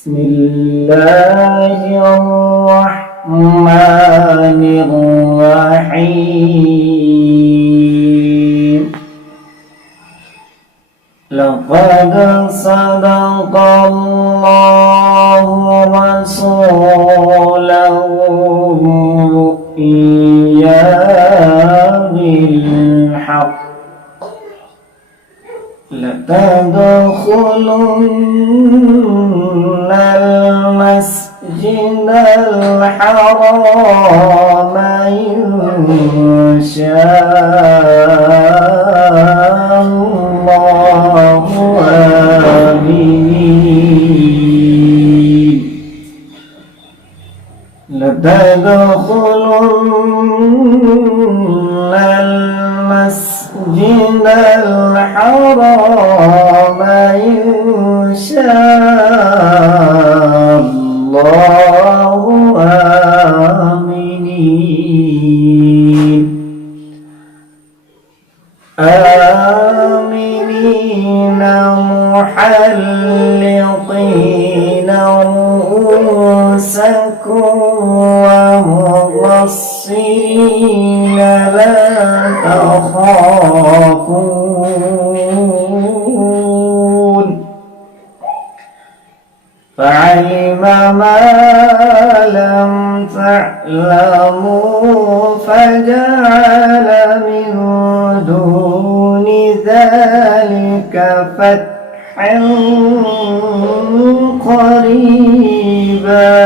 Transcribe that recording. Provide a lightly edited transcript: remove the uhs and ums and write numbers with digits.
بسم الله الرحمن الرحيم لقد صدق الله رسوله الرؤيا بالحق لتدخلن المسجد الحرام إن شاء الله آمين لتدخلن المسجد الحرام إن شاء الله آمنين محلقين رؤوسكم ومقصرين لا تخافون فعلم ما لم تعلموا فجعل من دون ذلك فتحا قريبا